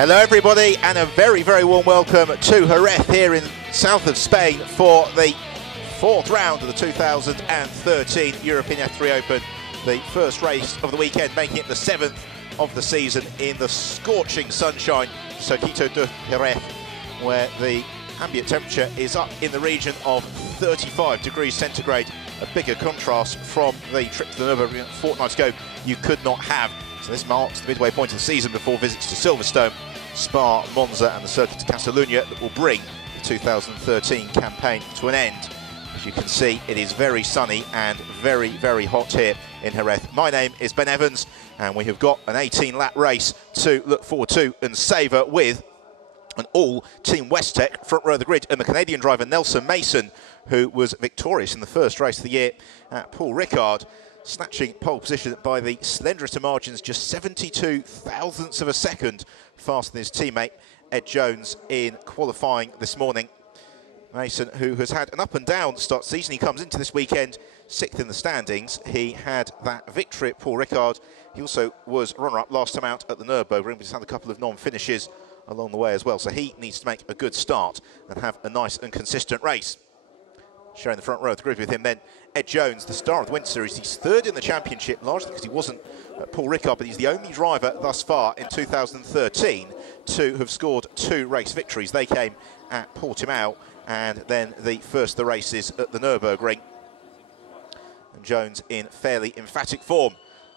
Hello everybody, and a very, very warm welcome to Jerez here in south of Spain for the fourth round of the 2013 European F3 Open. The first race of the weekend, making it the seventh of the season in the scorching sunshine, Circuito de Jerez, where the ambient temperature is up in the region of 35 degrees centigrade. A bigger contrast from the trip to the Nürburgring a fortnight ago you could not have. So this marks the midway point of the season before visits to Silverstone, Spa, Monza and the Circuit de Catalunya that will bring the 2013 campaign to an end. As you can see, it is very sunny and very, very hot here in Jerez. My name is Ben Evans, and we have got an 18-lap race to look forward to and savour with an all Team Westtech front row of the grid, and the Canadian driver Nelson Mason, who was victorious in the first race of the year at Paul Ricard, snatching pole position by the slenderest of margins, just 72 thousandths of a second faster than his teammate Ed Jones in qualifying this morning. Mason, who has had an up and down start season, he comes into this weekend sixth in the standings. He had that victory at Paul Ricard. He also was runner-up last time out at the Nürburgring, but he's had a couple of non-finishes along the way as well, so he needs to make a good start and have a nice and consistent race. Sharing the front row of the grid with him then, Ed Jones, the star of the Winter Series. He's third in the championship, largely because he wasn't at Paul Ricard, but he's the only driver thus far in 2013 to have scored two race victories. They came at Portimao and then the first of the races at the Nürburgring. And Jones in fairly emphatic form.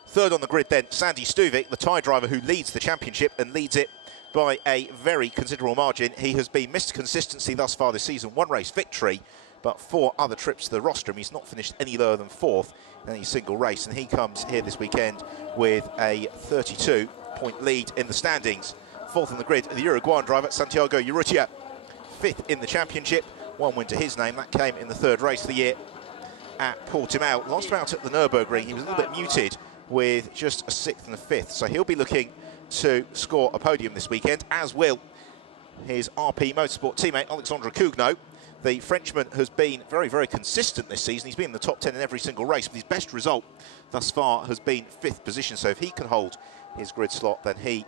Third on the grid then, Sandy Stuvik, the Thai driver who leads the championship and leads it by a very considerable margin. He has been Mr. Consistency thus far this season, one race victory, but four other trips to the rostrum. He's not finished any lower than fourth in any single race, and he comes here this weekend with a 32-point lead in the standings. Fourth on the grid, the Uruguayan driver Santiago Urrutia, fifth in the championship, one win to his name. That came in the third race of the year at Portimao. Last time out at the Nürburgring, he was a little bit muted with just a sixth and a fifth, so he'll be looking to score a podium this weekend, as will his RP Motorsport teammate Alexandre Cougnaud. The Frenchman has been very, very consistent this season. He's been in the top 10 in every single race, but his best result thus far has been fifth position. So if he can hold his grid slot, then he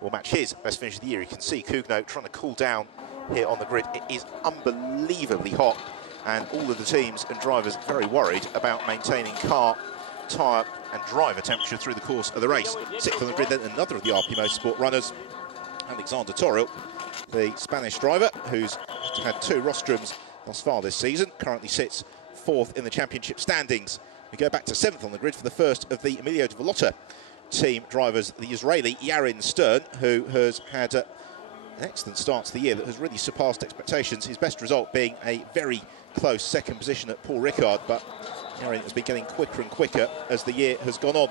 will match his best finish of the year. You can see Cougnaud trying to cool down here on the grid. It is unbelievably hot, and all of the teams and drivers very worried about maintaining car, tyre and driver temperature through the course of the race. Sixth on the grid then, another of the RP Motorsport runners, Alexander Toril, the Spanish driver who's had two rostrums thus far this season, currently sits fourth in the championship standings. We go back to seventh on the grid for the first of the Emilio de Vallota team drivers, the Israeli Yarin Stern, who has had an excellent start to the year that has really surpassed expectations, his best result being a very close second position at Paul Ricard, but Yarin has been getting quicker and quicker as the year has gone on.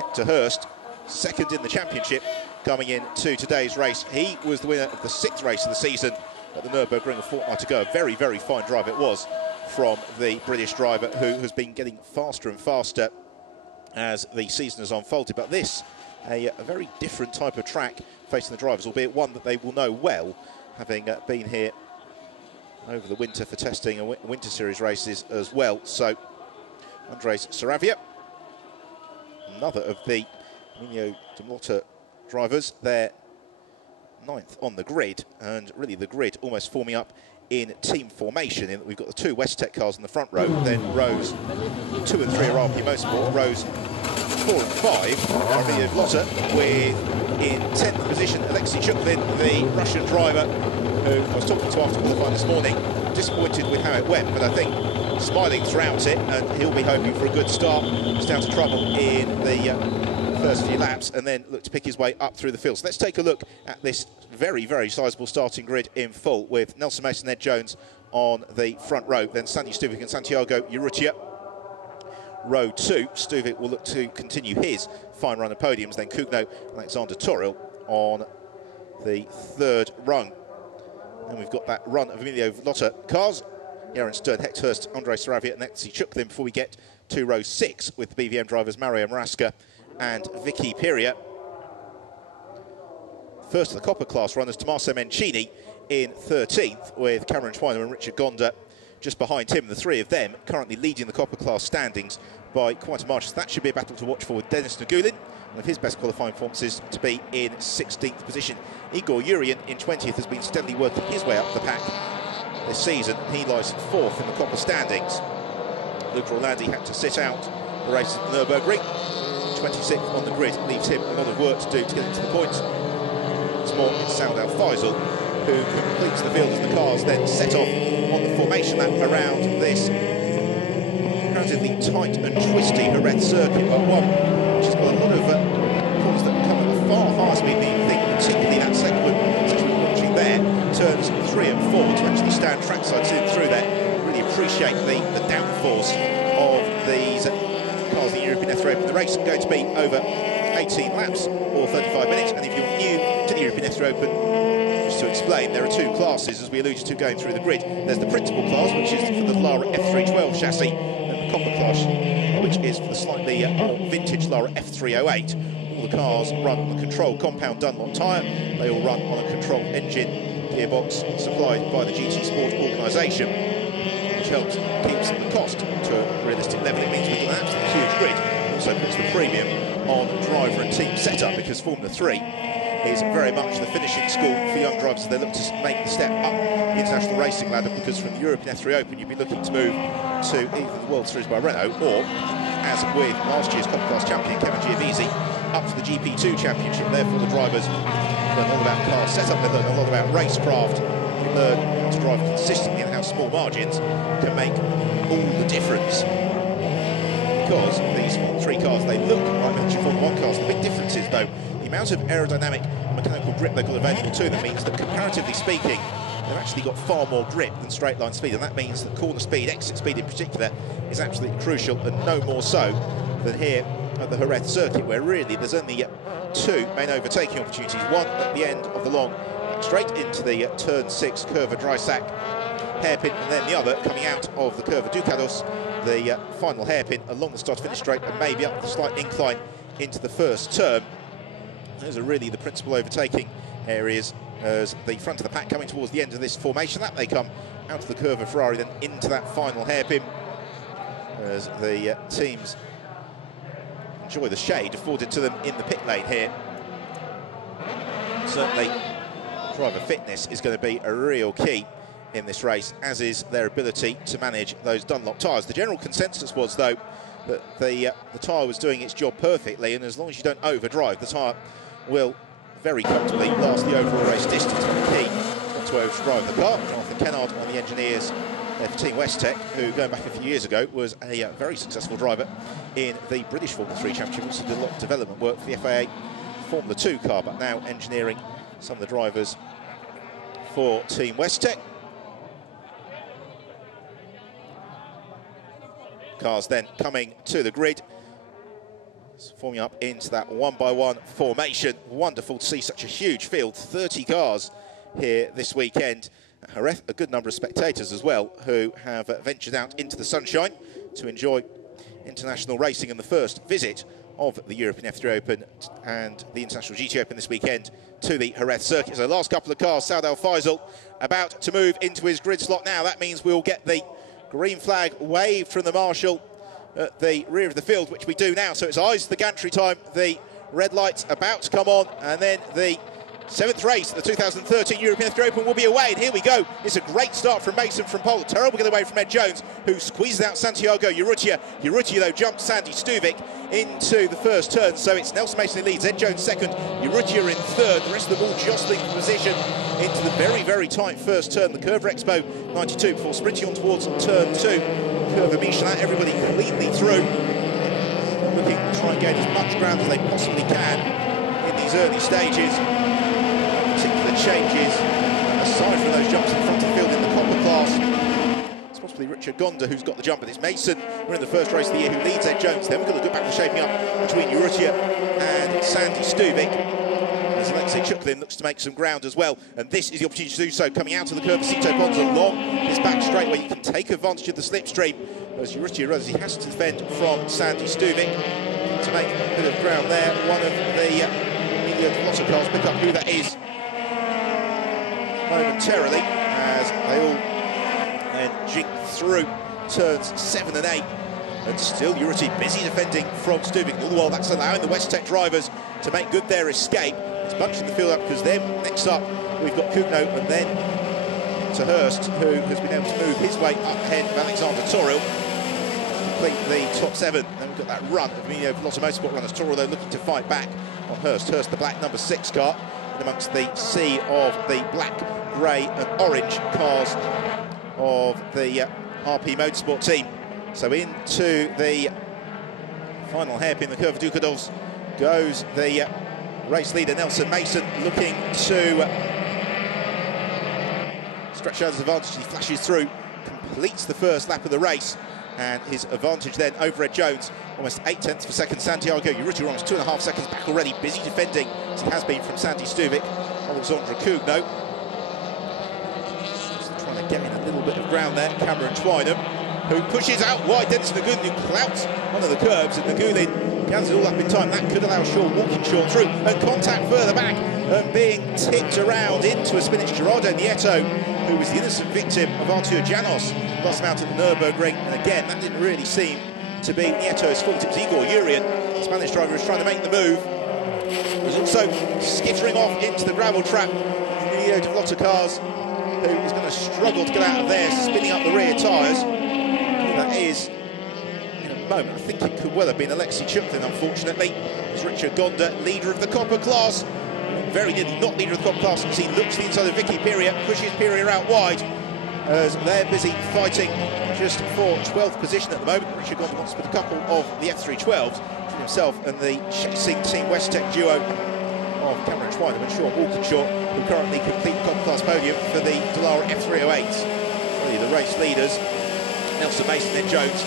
Hector Hurst, second in the championship, coming in to today's race. He was the winner of the sixth race of the season at the Nürburgring a fortnight ago. A very, very fine drive it was from the British driver, who has been getting faster and faster as the season has unfolded. But this, a very different type of track facing the drivers, albeit one that they will know well, having been here over the winter for testing and Winter Series races as well. So Andres Saravia, another of the Emilio de Vallota drivers, they're ninth on the grid, and really the grid almost forming up in team formation, in that we've got the two Westtech cars in the front row, then rows 2 and 3 are RP Motorsport, rows 4 and 5 are Emilio de Vallota, with in 10th position Alexei Chuklin, the Russian driver who I was talking to after qualifying this morning. Disappointed with how it went, but I think smiling throughout it, and he'll be hoping for a good start. Just down to trouble in the first few laps, and then look to pick his way up through the field. So let's take a look at this very, very sizable starting grid in full, with Nelson Mason and Ed Jones on the front row, then Sandy Stuvik and Santiago Urrutia. Row 2, Stuvik will look to continue his fine run of podiums, then Cougnaud and Alexander Toril on the third rung. And we've got that run of Emilio Vallota cars, Yarin Stern, Hector Hurst, Andrei Saravia and Alexei Chuklin, before we get to row 6 with the BVM drivers Mario Maraska and Vicky Piria. First of the Copper class runners, Tommaso Mencini in 13th, with Cameron Schweiner and Richard Gonda just behind him. The three of them currently leading the Copper class standings by quite a margin. So that should be a battle to watch for, with Dennis Nagulin one of his best qualifying performances to be in 16th position. Igor Yurian in 20th has been steadily working his way up the pack this season. He lies 4th in the copper standings. Luca Orlandi had to sit out the races at the Nürburgring. 26th on the grid leaves him a lot of work to do to get into the points. It's more, it's Saud Al Faisal who completes the field as the cars then set off on the formation lap around this relatively tight and twisty Jerez circuit, but one which has got a lot of corners that come at a far higher speed than you think, particularly that second one we're watching there, turns 3 and 4 to actually stand trackside through there. Really appreciate the downforce of these cars in the European F3 Open. The race is going to be over 18 laps or 35 minutes, and if you're new to the European F3 Open, just to explain, there are 2 classes, as we alluded to going through the grid. There's the principal class, which is for the Lara F312 chassis, and the copper class, which is for the slightly more vintage Lara F308. All the cars run on a controlled compound Dunlop tyre. They all run on a controlled engine gearbox supplied by the GT Sport organisation, which helps keeps the cost to a realistic level. It means we've got an absolutely huge grid. It also puts the premium on driver and team setup, because Formula 3 is very much the finishing school for young drivers as they look to make the step up the international racing ladder, because from the European F3 Open you'd be looking to move to either the World Series by Renault or, as with last year's Copper Class champion Kevin Giavizzi, up to the GP2 Championship. Therefore the drivers learn all about car setup, they learn a lot about racecraft, they learn how to drive consistently and how small margins can make all the difference. Because these Formula 3 cars, they look like mentioned Formula 1 cars. The big difference is, though, the amount of aerodynamic and mechanical grip they've got available to them means that, comparatively speaking, they've actually got far more grip than straight line speed, and that means that corner speed, exit speed in particular, is absolutely crucial, and no more so than here at the Jerez circuit, where really there's only 2 main overtaking opportunities. One at the end of the long straight into the turn 6 Curva dry sack hairpin, and then the other coming out of the Curva Ducados, the final hairpin along the start-finish straight, and maybe up the slight incline into the first turn. Those are really the principal overtaking areas as the front of the pack coming towards the end of this formation lap. They come out of the Curva Ferrari, then into that final hairpin as the teams enjoy the shade afforded to them in the pit lane here. Certainly driver fitness is going to be a real key in this race, as is their ability to manage those Dunlop tyres. The general consensus was, though, that the tyre was doing its job perfectly, and as long as you don't overdrive, the tyre will very comfortably last the overall race distance. The key not to overdrive the car. Jonathan Kennard on the engineers there for Team Westtech, who going back a few years ago was a very successful driver in the British Formula 3 Championship. Also did a lot of development work for the FIA Formula 2 car, but now engineering some of the drivers for Team Westtech. Cars then coming to the grid, forming up into that 1-by-1 formation. Wonderful to see such a huge field, 30 cars here this weekend. A good number of spectators as well, who have ventured out into the sunshine to enjoy international racing and the first visit of the European F3 Open and the International GT Open this weekend to the Jerez circuit. So last couple of cars, Saud Al Faisal about to move into his grid slot now. That means we'll get the green flag waved from the marshal at the rear of the field, which we do now. So it's eyes to the gantry time. The red light's about to come on, and then the 7th race of the 2013 European F3 Open will be away. And here we go. It's a great start from Mason from pole. Terrible get away from Ed Jones, who squeezes out Santiago Urrutia. Urrutia, though, jumps Sandy Stuvik into the first turn. So it's Nelson Mason who leads, Ed Jones second, Urrutia in third. The rest of them all jostling for position into the very, very tight first turn. The Curva Expo 92 before sprinting on towards turn 2. Curva Michelin, everybody cleanly through. Looking to try and gain as much ground as they possibly can in these early stages. Particular changes, aside from those jumps in front of the field in the copper class. It's possibly Richard Gonda who's got the jump, but it's Mason. We're in the first race of the year who leads Ed Jones. Then we've got to look back to shaping up between Urrutia and Sandy Stuvik, as Alexei Chuklin looks to make some ground as well. And this is the opportunity to do so, coming out of the curve. Cito Bonds along his back straight, where you can take advantage of the slipstream. As Urrutia runs, he has to defend from Sandy Stuvik to make a bit of ground there. One of the Emilio Veloso cars pick up who that is momentarily, as they all then jink through turns 7 and 8 and still Urity busy defending from Stubing. All the while that's allowing the West-Tech drivers to make good their escape. It's bunching the field up because then next up we've got Kugno and then to Hurst, who has been able to move his way up ahead of Alexander Toril. Complete the top 7. Then we've got that run of Emilio Veloso Motorsport runners. Toril though looking to fight back on Hurst. Hurst, the black number 6 car, and amongst the sea of the black, grey and orange cars of the RP Motorsport team. So into the final hairpin, the Curva Ducados, goes the race leader Nelson Mason, looking to stretch out his advantage. He flashes through, completes the first lap of the race, and his advantage then over Ed Jones, almost 8/10 of a second. Santiago Urrutia almost 2.5 seconds back already, busy defending as he has been from Sandy Stuvik. Alexandra Kugno just trying to get in a little bit of ground there. Cameron Twynham, who pushes out wide. Dennis Nagoulin, who clouts one of the curbs, and Nagoulin gathers it all up in time. That could allow Shaw Walkinshaw through, and contact further back, and being tipped around into a spin. It's Gerardo Nieto, who was the innocent victim of Artur Janos last him out at the Nürburgring, and again that didn't really seem to be Nieto's fault. It was Igor Urian, the Spanish driver, who was trying to make the move. He was also skittering off into the gravel trap. Emilio de Vlota cars, who is going to struggle to get out of there, spinning up the rear tyres. That is, in a moment, I think it could well have been Alexei Chuklin, unfortunately. It's Richard Gonda, leader of the Copper class. Very nearly not leader of the Copper class, as he looks to the inside of Vicky Piria, pushes Piria out wide, as they're busy fighting just for 12th position at the moment. Richard Gonda wants to put a couple of the F312s between himself and the chasing Team West-Tech duo of Cameron Twynham and Sean Walkinshaw, who currently complete the Copper class podium for the Dallara F308s. Really the race leaders, Nelson Mason and Jones,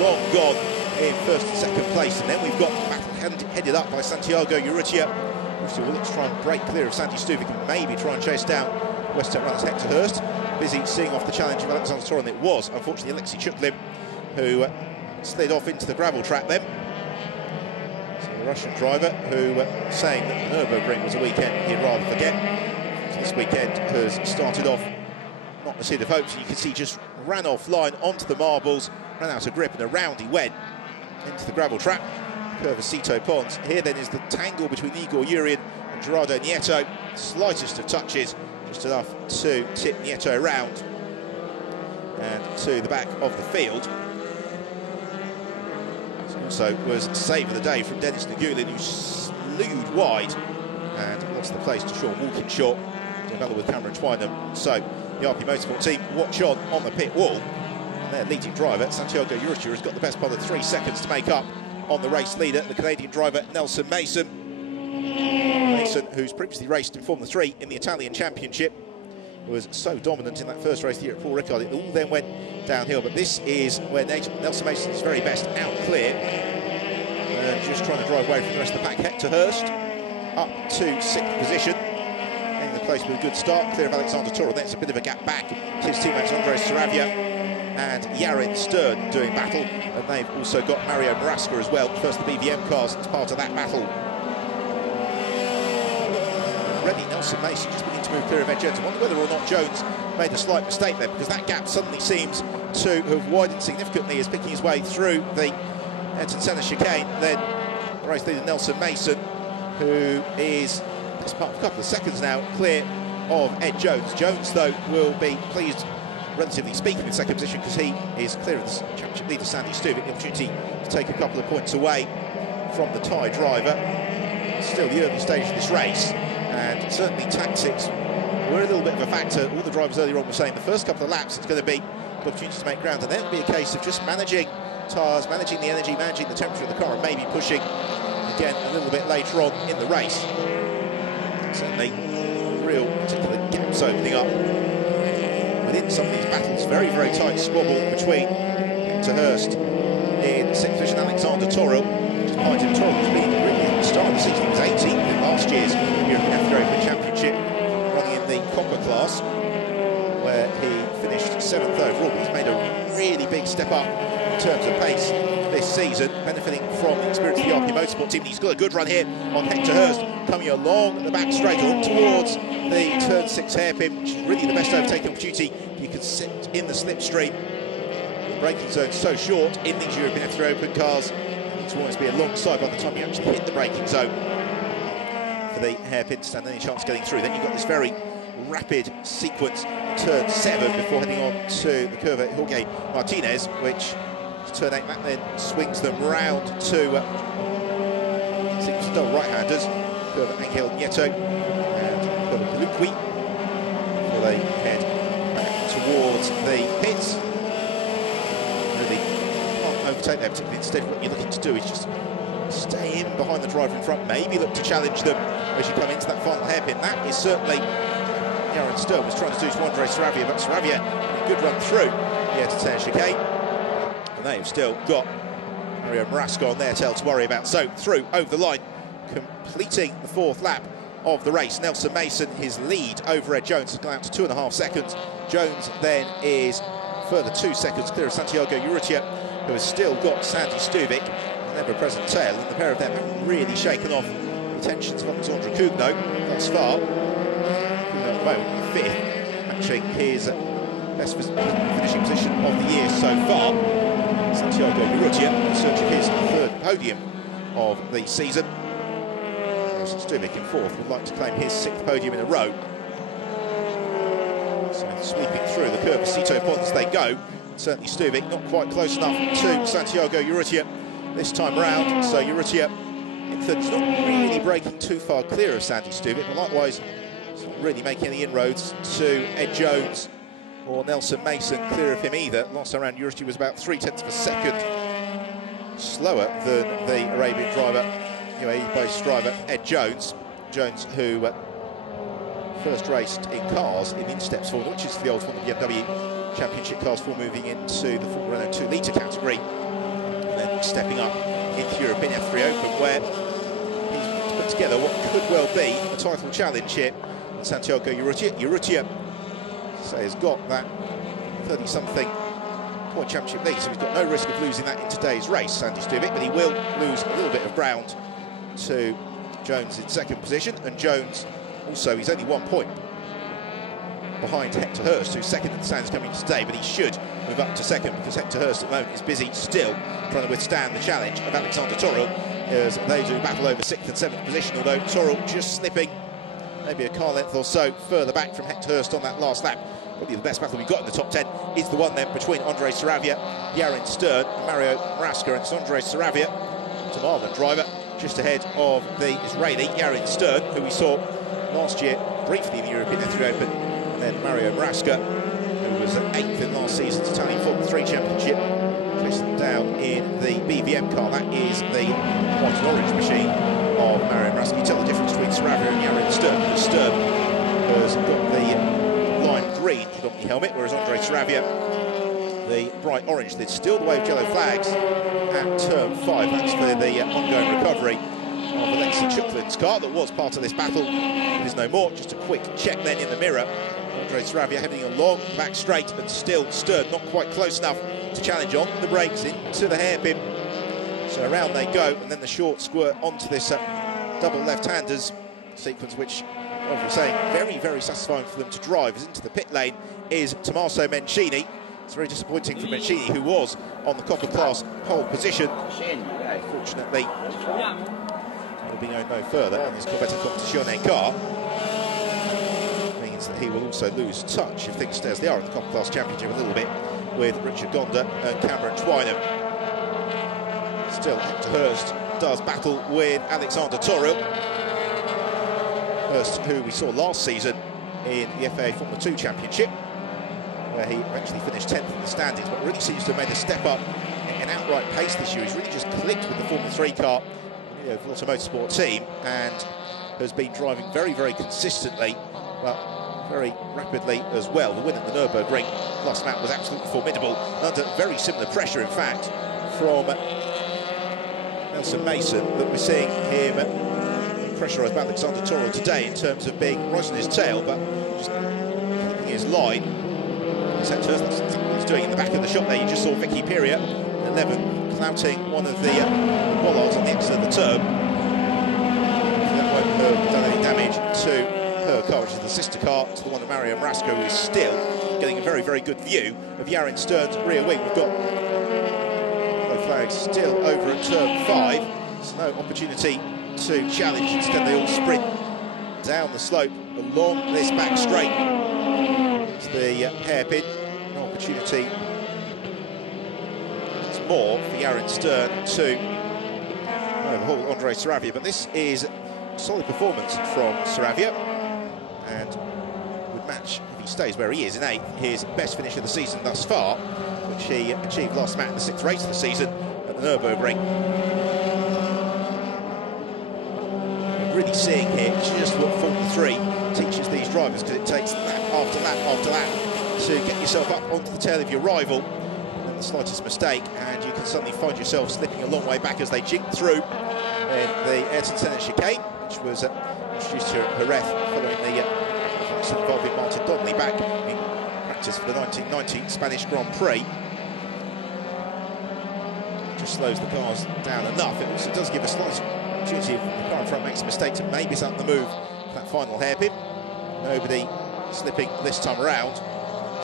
long gone in first and second place. And then we've got the battle headed up by Santiago Urrutia. Urrutia will look to try and break clear of Sandy Stuvik and maybe try and chase down West-Tech runners Hector Hurst. Busy seeing off the challenge of Alexander Toron. It was, unfortunately, Alexei Chuklin who slid off into the gravel trap then. So the Russian driver, who saying that the Nürburgring was a weekend he'd rather forget. So this weekend has started off not the seed of hopes. You can see just ran offline onto the marbles, ran out of grip, and around he went into the gravel trap. Curvacito Ponds. Here then is the tangle between Igor Urian and Gerardo Nieto. Slightest of touches, just enough to tip Nieto around and to the back of the field. This also was save of the day from Dennis Nagoulin, who slewed wide and lost the place to Sean Walkinshaw to battle with Cameron Twynham. So the RP Motorsport team watch on the pit wall, and their leading driver Santiago Urrutia has got the best part of 3 seconds to make up on the race leader, the Canadian driver Nelson Mason. Mason, who's previously raced in Formula 3 in the Italian Championship, was so dominant in that first race here at Paul Ricard. It all then went downhill, but this is where Nelson Mason is very best, out clear and just trying to drive away from the rest of the pack. Hector Hurst up to 6th position, in the place with a good start, clear of Alexander Toro. Then it's a bit of a gap back. His teammates Andres Saravia and Yarin Stern doing battle, and they've also got Mario Marasca as well, first the BVM cars as part of that battle. Already Nelson Mason just beginning to move clear of Ed Jones. I wonder whether or not Jones made a slight mistake there, because that gap suddenly seems to have widened significantly as picking his way through the Ayrton Senna chicane. Then race leader Nelson Mason, who is, as part of a couple of seconds now, clear of Ed Jones. Jones, though, will be pleased, relatively speaking, in second position, because he is clear of the championship leader Sandy Stuvik. The opportunity to take a couple of points away from the Thai driver. Still the early stage of this race, and certainly tactics were a little bit of a factor. All the drivers earlier on were saying the first couple of laps it's going to be an opportunity to make ground, and then it'll be a case of just managing tyres, managing the energy, managing the temperature of the car, and maybe pushing again a little bit later on in the race. Certainly real particular gaps opening up within some of these battles. Very, very tight squabble between Hector Hurst in 6th position, Alexander Toril. Just behind him, Toril has been really at the start of the season. He was 18th in last year's European F3 Championship, running in the Copper class, where he finished 7th overall. He's made a really big step up in terms of pace this season, benefiting from the experience of the RP Motorsport team. He's got a good run here on Hector Hurst, coming along the back straight on towards the turn 6 hairpin, which is really the best overtaking opportunity. You can sit in the slipstream. braking zone so short in these European F3 Open cars. You need to always be alongside by the time you actually hit the braking zone for the hairpin to stand any chance of getting through. Then you've got this very rapid sequence, turn 7 before heading on to the curve at Jorge Martinez, which turn 8 that then swings them round to sequence of double right-handers, curve at Angel Nieto and curve at Peluqui, before they head back towards the pits. Really can't overtake them, particularly. Instead what you're looking to do is just stay in behind the driver in front, maybe look to challenge them as you come into that final hairpin. That is certainly Jerez was trying to do to Andrés Sarabia, but Sarabia had a good run through the air-to-turn chicane, and they've still got Mario Marasco on their tail to worry about. So through over the line, completing the 4th lap of the race. Nelson Mason, his lead over Ed Jones, has gone out to 2.5 seconds. Jones then is further 2 seconds clear of Santiago Urrutia, who has still got Sandy Stuvik, an ever-present tail, and the pair of them haven't really shaken off the tensions of Alexandre Cugno thus far. Cugno at the moment, 5th, matching his best finishing position of the year so far. Santiago Urrutia in search of his 3rd podium of the season. Whereas Stuvik in 4th would like to claim his 6th podium in a row. So sweeping through the curve of Sito Pons they go. Certainly Stuvik not quite close enough to Santiago Urrutia this time round. So Urrutia in 3rd is not really breaking too far clear of Sandy Stuvik, but likewise he's not really making any inroads to Ed Jones or Nelson Mason clear of him either. Last time around, Urrutia was about 0.3 of a second slower than the Arabian driver, UAE-based driver Ed Jones. Jones, who first raced in cars in the Insteps Formula, which is the old Formula BMW Championship cars, before moving into the Formula Renault 2-litre category, and then stepping up into the European F3 Open, where he's put together what could well be a title challenge here. Santiago Urrutia has got that 30-something point championship lead, so he's got no risk of losing that in today's race, Sandy Stuvik, but he will lose a little bit of ground to Jones in 2nd position, and Jones also, he's only 1 point behind Hector Hurst, who's 2nd in the standings coming today, but he should move up to 2nd because Hector Hurst at the moment is busy still trying to withstand the challenge of Alexander Toril as they do battle over 6th and 7th position, although Toril just slipping maybe a car length or so further back from Hector Hurst on that last lap. Probably the best battle we've got in the top 10 is the one then between Andrés Sarabia, Yarin Stern and Mario Marasco. And it's Andrés Sarabia, Tomarman driver, just ahead of the Israeli Yarin Stern, who we saw last year briefly in the European F3 Open, and then Mario Marasco, who was 8th in last season's Italian Formula 3 Championship, chased them down in the BVM car. That is the white and orange machine of Mario Marasco. You tell the difference between Sarabia and Yarin Stern, because Stern has got the lime green predominantly helmet, whereas Andrés Sarabia, the bright orange. They'd still wave yellow flags at turn 5. That's for the ongoing recovery of Alexei Chuklin's car that was part of this battle. It is no more. Just a quick check then in the mirror. Andrés Sarabia heading along back straight, and still Stern not quite close enough to challenge on the brakes into the hairpin. So around they go, and then the short squirt onto this double left-handers sequence, which, as we're saying, very, very satisfying for them to drive. As into the pit lane is Tommaso Mencini. It's very disappointing for Mencini, who was on the Copper class pole position. Fortunately, will be going no further in his Corvette Competizione car. Means that he will also lose touch, if things stay as they are in the Copper class championship, a little bit with Richard Gonda and Cameron Twynham. Still, Hector Hurst does battle with Alexander Toril. Hurst, who we saw last season in the FA Formula 2 Championship, where he eventually finished 10th in the standings, but really seems to have made a step up in outright pace this year. He's really just clicked with the Formula 3 car, the Volta Motorsport team, and has been driving very, very consistently, but very rapidly as well. The win at the Nürburgring last lap was absolutely formidable, under very similar pressure, in fact, from Nelson Mason, that we're seeing him pressurised by Alexander Toril today in terms of being right on his tail, but just keeping his line. That's what he's doing in the back of the shot there. You just saw Vicky Piria, 11, clouting one of the bollards on the exit of the turn. That won't have done any damage to her car, which is the sister car to the one of Mario Marasco, who is still getting a very, very good view of Jerez Stern's rear wing. We've got yellow flags still over at turn 5. There's no opportunity to challenge. Instead, they all sprint down the slope along this back straight. It's the hairpin. No opportunity. It's more for Jerez Stern to overhaul Andre Sarabia, but this is a solid performance from Sarabia and would match, if he stays where he is in 8th, his best finish of the season thus far, which he achieved last night in the 6th race of the season at the Nürburgring. We're really seeing here just what 43 teaches these drivers, because it takes lap after lap after lap to get yourself up onto the tail of your rival. The slightest mistake and you can suddenly find yourself slipping a long way back as they jink through in the Ayrton Senna chicane, which was introduced here at Jerez following the accident involving Martin Donnelly back in practice for the 1990 Spanish Grand Prix. Just slows the cars down enough. It also does give a slight opportunity if the car in front makes a mistake to maybe set up the move for that final hairpin. Nobody slipping this time around.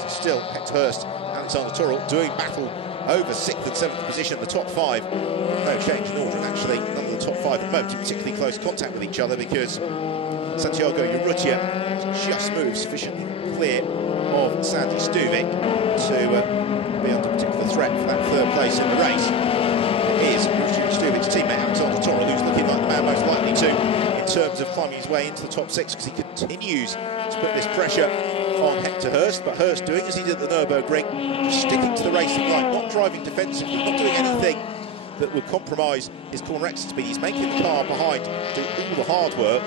So still Hector Hurst, Alexander Torrell doing battle over 6th and 7th position, the top 5. No change in order, and actually none of the top 5 at the moment in particularly close contact with each other, because Santiago Urrutia just moved sufficiently clear of Sandy Stuvik to be under particular threat for that 3rd place in the race. It is Stuvik's teammate Alexander Torrell who's looking like the man most likely to in terms of climbing his way into the top 6, because he continues to put this pressure on Hector Hurst, but Hurst doing as he did at the Nürburgring, just sticking to the racing line, not driving defensively, not doing anything that would compromise his corner exit speed. He's making the car behind do all the hard work.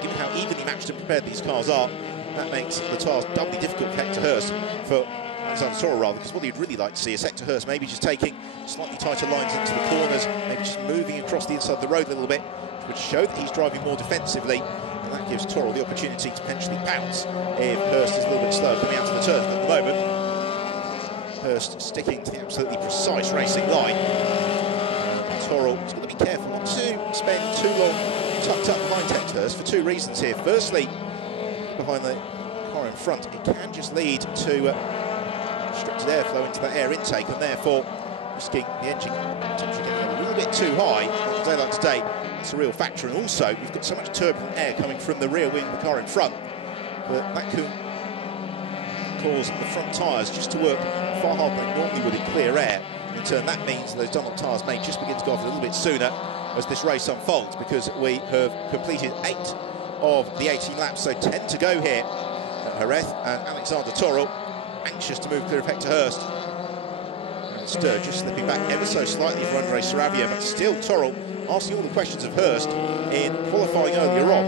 Given how evenly matched and prepared these cars are, that makes the task doubly difficult for Hector Hurst, for Alexander Torrell rather, because what he'd really like to see is Hector Hurst maybe just taking slightly tighter lines into the corners, maybe just moving across the inside of the road a little bit, which would show that he's driving more defensively. And that gives Torrell the opportunity to potentially pounce if Hurst is a little bit slow coming out of the turn. At the moment, Hurst sticking to the absolutely precise racing line. Torrell has got to be careful not to spend too long tucked up behind Hector Hurst for 2 reasons here. Firstly, behind the car in front, it can just lead to restricted airflow into that air intake, and therefore risking the engine temperature getting a little bit too high on a day like today. It's a real factor, and also you've got so much turbulent air coming from the rear wing of the car in front that can cause the front tyres just to work far harder than they normally would in clear air. In turn, that means those Dunlop tyres may just begin to go off a little bit sooner as this race unfolds, because we have completed 8 of the 18 laps, so 10 to go here at Jerez, and Alexander Torrell anxious to move clear of Hector Hurst. And Stern just slipping back ever so slightly for Andre Sarabia, but still Torrell asking all the questions of Hurst in qualifying earlier on.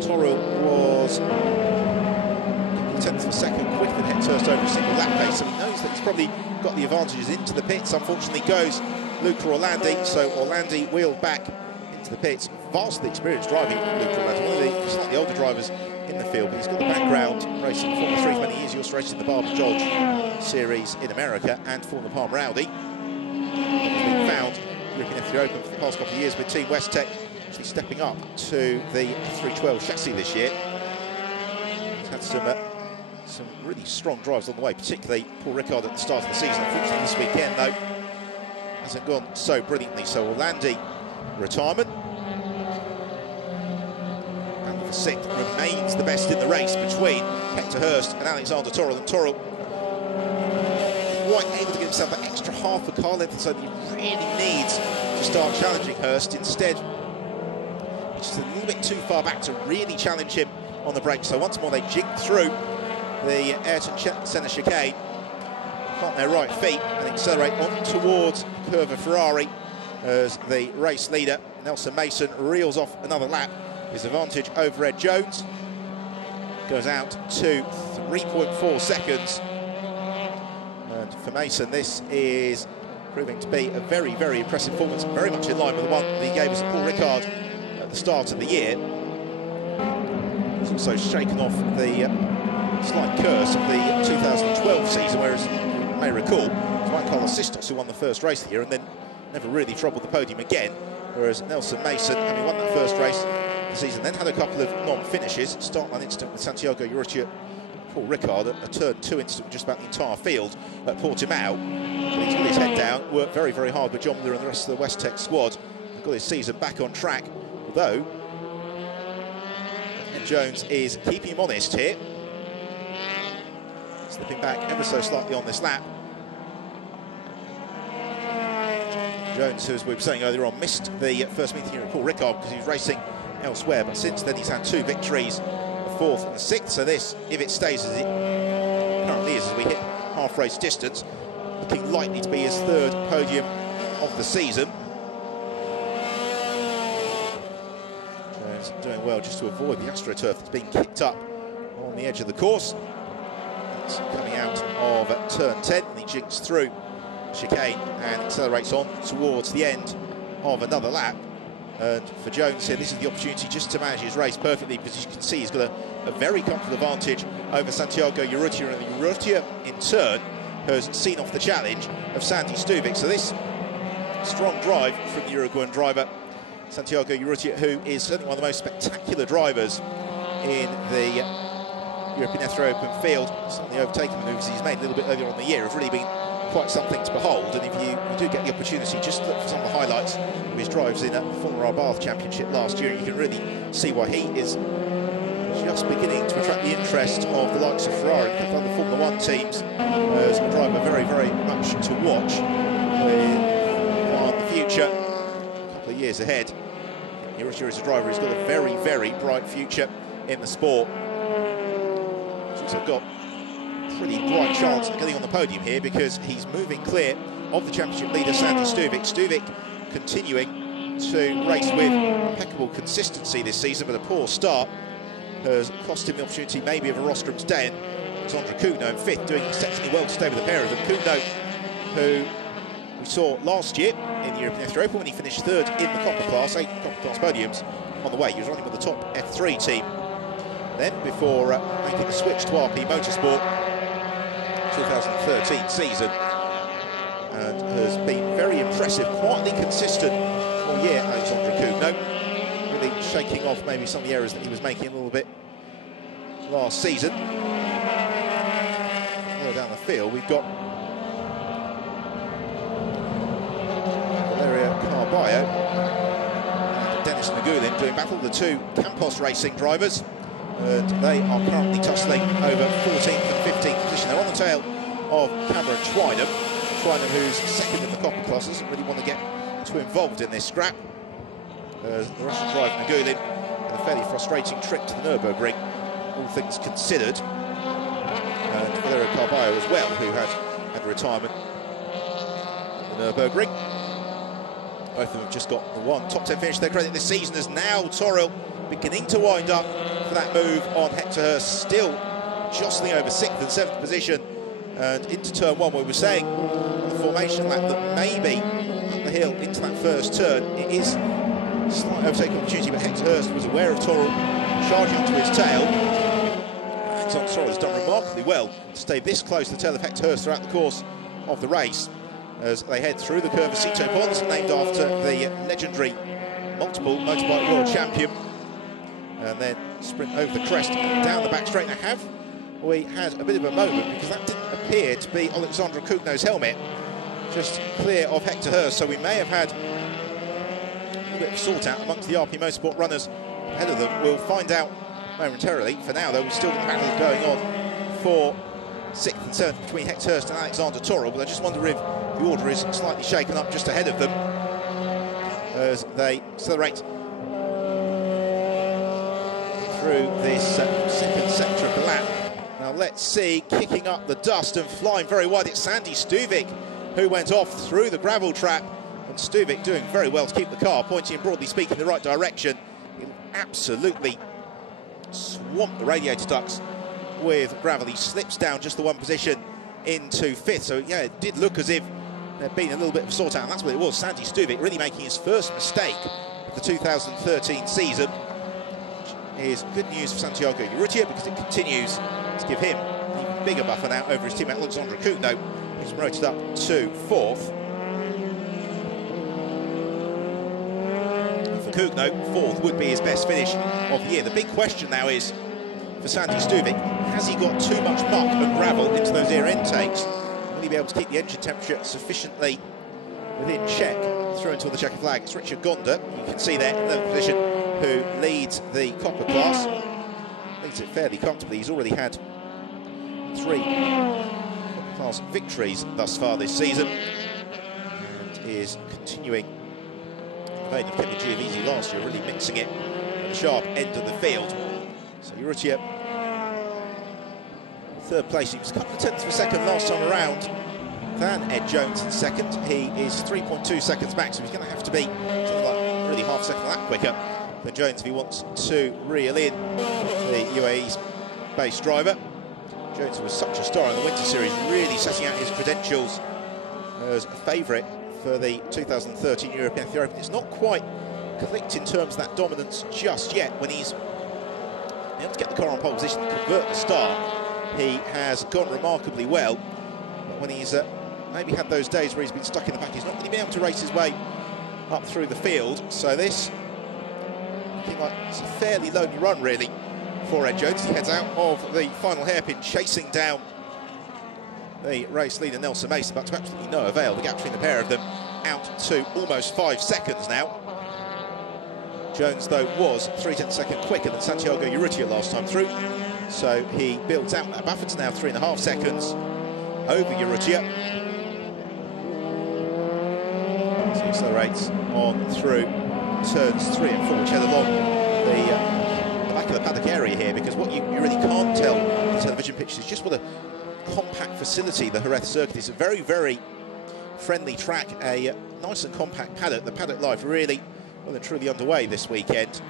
Torrell was 0.1 of a second quicker than Hector Hurst over a single lap pace, so he knows that he's probably got the advantages into the pits. Unfortunately goes Luca Orlandi, so Orlandi wheeled back into the pits. Vastly experienced driving, Luca Orlandi, one of the slightly older drivers in the field, but he's got the background racing Formula 3 for many years. He also raced in the Barber Dodge series in America and Formula Palm Rowdy. He's been found European F3 Open for the past couple of years with Team Westech, actually stepping up to the 312 chassis this year. He's had some really strong drives on the way, particularly Paul Ricard at the start of the season. Unfortunately this weekend though hasn't gone so brilliantly, so Orlandi retirement. And the 6th remains the best in the race between Hector Hurst and Alexander Torrell, and Torrell quite able to get himself that extra half a car length, so that he really needs to start challenging Hurst. Instead, he's just a little bit too far back to really challenge him on the brakes. So once more they jig through the Ayrton Senna chicane, plant their right feet and accelerate on towards the curve of Ferrari as the race leader Nelson Mason reels off another lap. His advantage over Ed Jones goes out to 3.4 seconds. And for Mason, this is proving to be a very, very impressive performance, very much in line with the one that he gave us at Paul Ricard at the start of the year. He's also shaken off the slight curse of the 2012 season, whereas you may recall, it was Juan Carlos Sistos who won the first race of the year and then never really troubled the podium again, whereas Nelson Mason, having won that first race the season. Then had a couple of non-finishes. Start-line incident with Santiago Urrutia, Paul Ricard, a turn 2 incident with just about the entire field at Portimao. He's got his head down, worked very, very hard with John Miller and the rest of the West Tech squad. Got his season back on track, although Ed Jones is keeping him honest here. Slipping back ever so slightly on this lap. Jones, as we were saying earlier on, missed the first meeting here at Paul Ricard because he was racing elsewhere, but since then he's had 2 victories, the 4th and the 6th. So this, if it stays as it currently is, as we hit half-race distance, looking likely to be his 3rd podium of the season. Jones doing well just to avoid the AstroTurf that's being kicked up on the edge of the course. It's coming out of turn 10, and he jinks through chicane and accelerates on towards the end of another lap. And for Jones here, this is the opportunity just to manage his race perfectly, because you can see he's got a very comfortable advantage over Santiago Urrutia, and Urrutia in turn has seen off the challenge of Sandy Stuvik. So this strong drive from the Uruguayan driver Santiago Urrutia, who is certainly one of the most spectacular drivers in the European F3 Open field. Some of the overtaking manoeuvres he's made a little bit earlier on in the year have really been quite something to behold, and if you do get the opportunity, just look for some of the highlights of his drives in the Formula Bath Championship last year, and you can really see why he is just beginning to attract the interest of the likes of Ferrari and a couple of other Formula 1 teams as a driver very, very much to watch in the future, a couple of years ahead. Urrutia is a driver who's got a very, very bright future in the sport. He's also got pretty bright chance of getting on the podium here, because he's moving clear of the championship leader Sandy Stuvik. Stuvik continuing to race with impeccable consistency this season, but a poor start has cost him the opportunity maybe of a Rostrom's day. And Alexandre Cougnaud in 5th, doing exceptionally well to stay with the pair of them. Cougnaud, who we saw last year in the European F3 Open when he finished 3rd in the Copper class, 8 Copper class podiums on the way. He was running with the top F3 team then, before making the switch to RP Motorsport 2013 season, and has been very impressive, quietly consistent all year. Alexandre Cougnaud really shaking off maybe some of the errors that he was making a little bit last season. Further down the field, we've got Valeria Carballo and Dennis Nagulin doing battle, the 2 Campos Racing drivers. And they are currently tussling over 14th and 15th position. They're on the tail of Cameron Twynham. Twynham, who's 2nd in the Copper class, doesn't really want to get too involved in this scrap. The Russian driver Nagulin had a fairly frustrating trip to the Nürburgring, all things considered. And Valerio Carballo as well, who had a retirement at the Nürburgring. Both of them have just got the 1 top 10 finish to their credit this season, as now Toril beginning to wind up for that move on Hector Hurst, still jostling over 6th and 7th position, and into turn 1, where we were saying on the formation lap that maybe up the hill into that first turn it is a slight overtaking opportunity, but Hector Hurst was aware of Toril charging onto his tail. Alexander Toril has done remarkably well to stay this close to the tail of Hector Hurst throughout the course of the race, as they head through the curve of Cito Ponds, named after the legendary multiple motorbike world champion, and then sprint over the crest down the back straight. Now, have we had a bit of a moment, because that didn't appear to be Alexandre Cougnaud's helmet, just clear of Hector Hurst, so we may have had a little bit of sort out amongst the RP Motorsport runners ahead of them. We'll find out momentarily. For now, though, we've still got the battle going on for 6th and 7th between Hector Hurst and Alexander Toril, but I just wonder if the order is slightly shaken up just ahead of them as they accelerate through this 2nd sector of the lap. Now let's see, kicking up the dust and flying very wide, it's Sandy Stuvik, who went off through the gravel trap, and Stuvik doing very well to keep the car pointing, broadly speaking, in the right direction. He absolutely swamped the radiator ducts with gravel. He slips down just the 1 position into 5th, so yeah, it did look as if there'd been a little bit of a sort out, and that's what it was. Sandy Stuvik really making his first mistake of the 2013 season, which is good news for Santiago Urrutia, because it continues to give him an even bigger buffer now over his teammate Alexandre Cougnaud, who's promoted up to 4th. And for Kugno, fourth would be his best finish of the year. The big question now is, for Sandy Stuvik, has he got too much muck and gravel into those air intakes? Will he be able to keep the engine temperature sufficiently within check through until the checkered flag? It's Richard Gonda, you can see there in the position, who leads the Copper class. Leads it fairly comfortably. He's already had 3 Copper class victories thus far this season, and is continuing the vein of Kevin Giovese last year, really mixing it at the sharp end of the field. So Urrutia, third place. He was a couple of tenths of a second last time around than Ed Jones in second. He is 3.2 seconds back, so he's going to have to be something like really half a second lap quicker than Jones if he wants to reel in the UAE's base driver. Jones was such a star in the Winter Series, really setting out his credentials as a favourite for the 2013 European Open. It's not quite clicked in terms of that dominance just yet. When he's able to get the car on pole position and convert the start, he has gone remarkably well. But when he's maybe had those days where he's been stuck in the back, he's not going to be able to race his way up through the field. So this looking like it's a fairly lonely run really for Ed Jones. He heads out of the final hairpin, chasing down the race leader Nelson Mason, but to absolutely no avail. The gap between the pair of them out to almost 5 seconds now. Jones, though, was 0.3 seconds quicker than Santiago Urrutia last time through, so he builds out that buffer to now 3.5 seconds over Urrutia. So he accelerates on through turns 3 and 4, which head along the back of the paddock area here, because what you really can't tell in the television pictures is just what a compact facility the Jerez circuit is. A very, very friendly track, a nice and compact paddock. The paddock life really well and truly underway this weekend,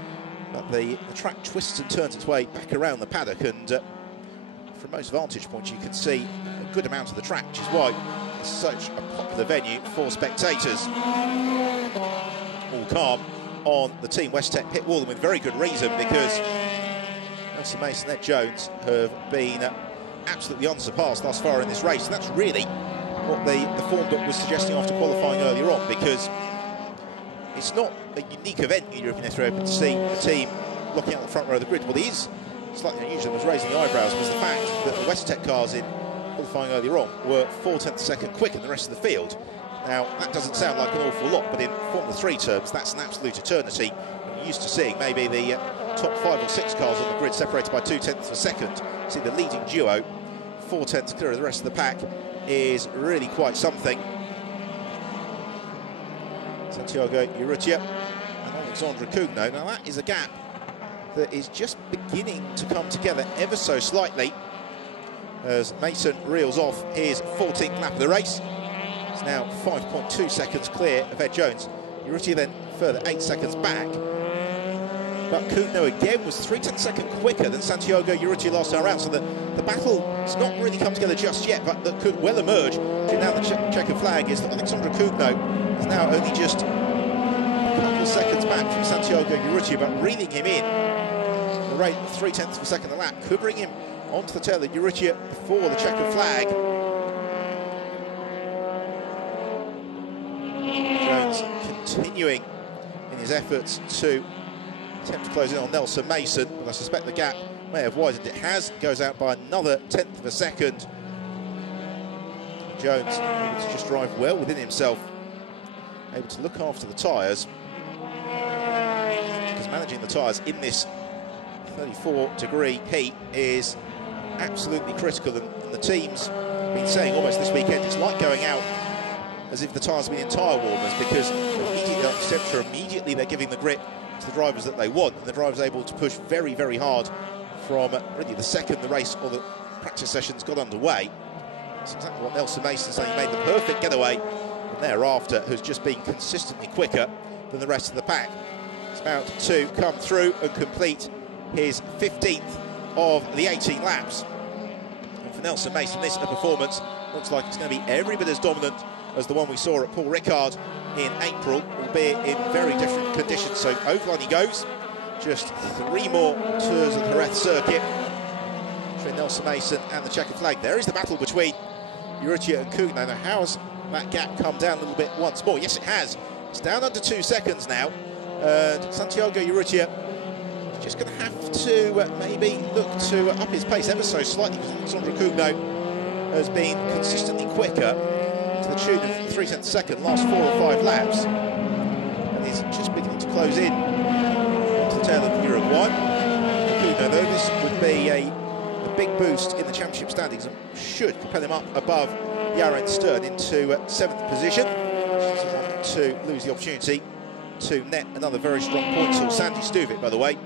but the track twists and turns its way back around the paddock, and from most vantage points you can see a good amount of the track, which is why it's such a popular venue for spectators. All calm on the Team Westtech pit wall, and with very good reason, because Nelson Mason and Ed Jones have been absolutely unsurpassed thus far in this race. And that's really what the form book was suggesting after qualifying earlier on, because it's not a unique event in European F3 Open to see a team blocking out the front row of the grid. What is slightly unusual, was raising the eyebrows, was the fact that the Westtech cars in qualifying earlier on were 0.4 seconds quicker than the rest of the field. Now, that doesn't sound like an awful lot, but in Formula 3 terms, that's an absolute eternity. You're used to seeing maybe the top 5 or 6 cars on the grid separated by 0.2 of a second. See the leading duo 0.4 clear of the rest of the pack is really quite something. Santiago Urrutia and Alexandre Kugno. Now that is a gap that is just beginning to come together ever so slightly as Mason reels off his 14th lap of the race. It's now 5.2 seconds clear of Ed Jones. Urrutia then further 8 seconds back. But Kugno again was 0.3 seconds quicker than Santiago Urrutia last time around. So the battle has not really come together just yet, but that could well emerge. Now the checkered flag is that Alexandre Kugno is now only just a couple of seconds back from Santiago Urrutia, but reeling him in the rate of 0.3 of a second a lap could bring him onto the tail of Urrutia before the checkered flag. Jones continuing in his efforts to attempt to close in on Nelson Mason, but I suspect the gap may have widened. It has, goes out by another 1/10 of a second. Jones able to just drive well within himself, able to look after the tyres, because managing the tyres in this 34-degree heat is absolutely critical, and the team's been saying almost this weekend it's like going out as if the tyres have been in tyre warmers, because immediately up to temperature, immediately they're giving the grip to the drivers that they want, and the driver's able to push very, very hard from really the second the race or the practice sessions got underway. That's exactly what Nelson Mason said. He made the perfect getaway, and thereafter has just been consistently quicker than the rest of the pack. He's about to come through and complete his 15th of the 18 laps. And for Nelson Mason, this performance looks like it's going to be every bit as dominant as the one we saw at Paul Ricard in April, albeit in very different conditions. So overline he goes. Just 3 more tours of the Jerez circuit between Nelson Mason and the checkered flag. There is the battle between Urrutia and Kugno. Now, how has that gap come down a little bit once more? Yes, it has. It's down under 2 seconds now. And Santiago Urrutia is just going to have to maybe look to up his pace ever so slightly, because Alexandre Cugno has been consistently quicker to the tune of 3 tenths a second last 4 or 5 laps, and he's just beginning to close in to the tail of the Uruguay. Cugno, though, this would be a big boost in the championship standings and should propel him up above Jerez Stern into 7th position. Doesn't want to lose the opportunity to net another very strong point. So Sandy Stuvik, by the way,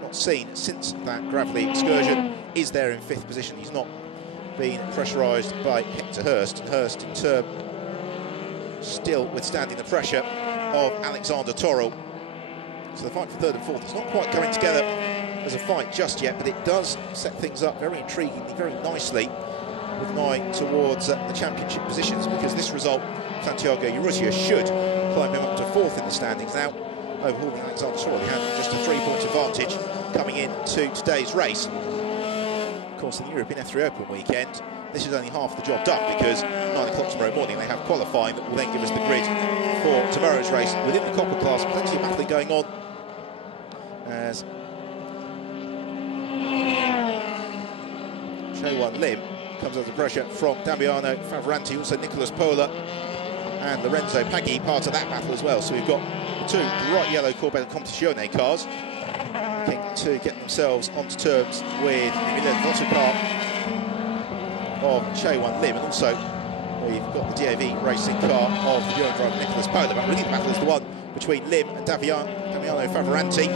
not seen since that gravelly excursion, is there in 5th position. He's not been pressurised by Hector Hurst, and Hurst in turn still withstanding the pressure of Alexander Torrell. So the fight for 3rd and 4th is not quite coming together as a fight just yet, but it does set things up very intriguingly, very nicely, with an eye towards the championship positions, because this result, Santiago Urrutia, should climb him up to 4th in the standings now, overhauling Alexander Torrell. He had just a 3-point advantage coming into today's race. Of course, in the European F3 Open weekend, this is only half the job done, because 9 o'clock tomorrow morning they have qualifying that will then give us the grid for tomorrow's race. Within the copper class, plenty of battling going on, as Choi-Wan Lim comes under pressure from Damiano Favoranti, also Nicolas Pola and Lorenzo Paggi, part of that battle as well. So we've got the 2 bright yellow Corbeil Competizione cars looking to get themselves onto terms with Emilien Votokar of Choi-Wan Lim, and also we've got the DAV racing car of the Euro driver Nicolas Pola. But really the battle is the one between Lim and Damiano Favoranti.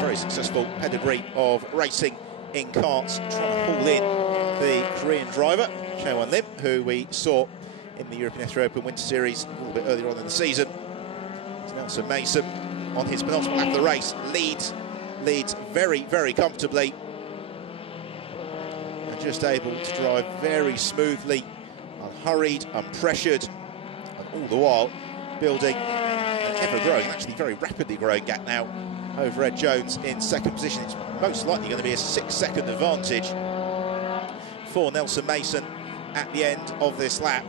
Very successful pedigree of racing in karts, trying to pull in the Korean driver Choi-Wan Lim, who we saw in the European F3 Open Winter Series a little bit earlier on in the season. Nelson Mason on his penultimate lap of the race leads very comfortably, and just able to drive very smoothly, unhurried, unpressured, and all the while building an ever-growing, actually very rapidly growing gap now over Ed Jones in 2nd position. It's most likely going to be a 6-second advantage for Nelson Mason at the end of this lap.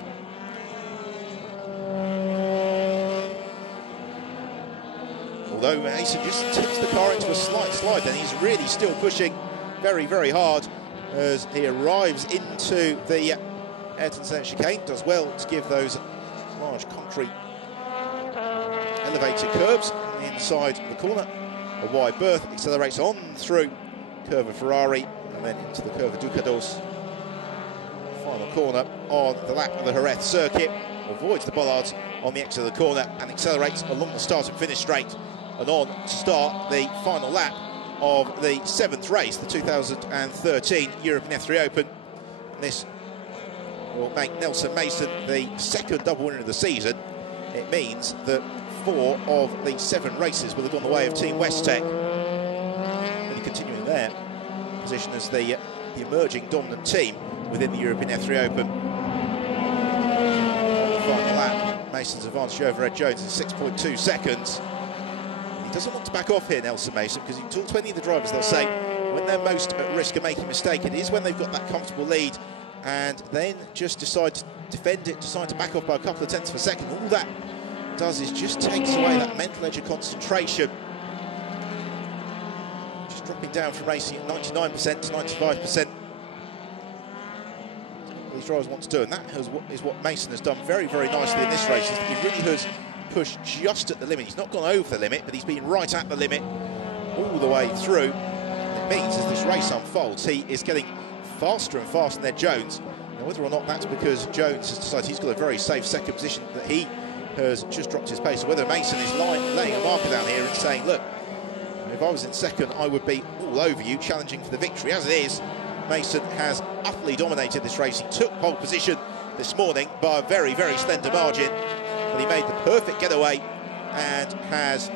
Although Mason just tips the car into a slight slide, then he's really still pushing very hard as he arrives into the Ayrton Senna chicane. Does well to give those large concrete elevated curbs on the inside of the corner a wide berth, accelerates on through Curva Ferrari and then into the Curva Ducados. Final corner on the lap of the Jerez circuit, avoids the bollards on the exit of the corner and accelerates along the start and finish straight and on to start the final lap of the 7th race, the 2013 European F3 Open. And this will make Nelson Mason the 2nd double winner of the season. It means that 4 of the 7 races will have gone the way of Team Westtech, really continuing their position as the emerging dominant team within the European F3 Open. On the final lap, Mason's advantage over Ed Jones in 6.2 seconds. He doesn't want to back off here, Nelson Mason, because you talk to any of the drivers, they'll say when they're most at risk of making a mistake, it is when they've got that comfortable lead and then just decide to defend it, decide to back off by a couple of tenths of a second. All that does is just takes away that mental edge of concentration. Just dropping down from racing at 99% to 95%. These drivers want to do, and that is what Mason has done very nicely in this race. He really has pushed just at the limit. He's not gone over the limit, but he's been right at the limit all the way through. And it means as this race unfolds, he is getting faster and faster than Ed Jones. Now, whether or not that's because Jones has decided he's got a very safe 2nd position, that he has just dropped his pace, or whether Mason is laying a marker down here and saying, look, if I was in 2nd, I would be all over you, challenging for the victory. As it is, Mason has utterly dominated this race. He took pole position this morning by a very slender margin, but he made the perfect getaway and has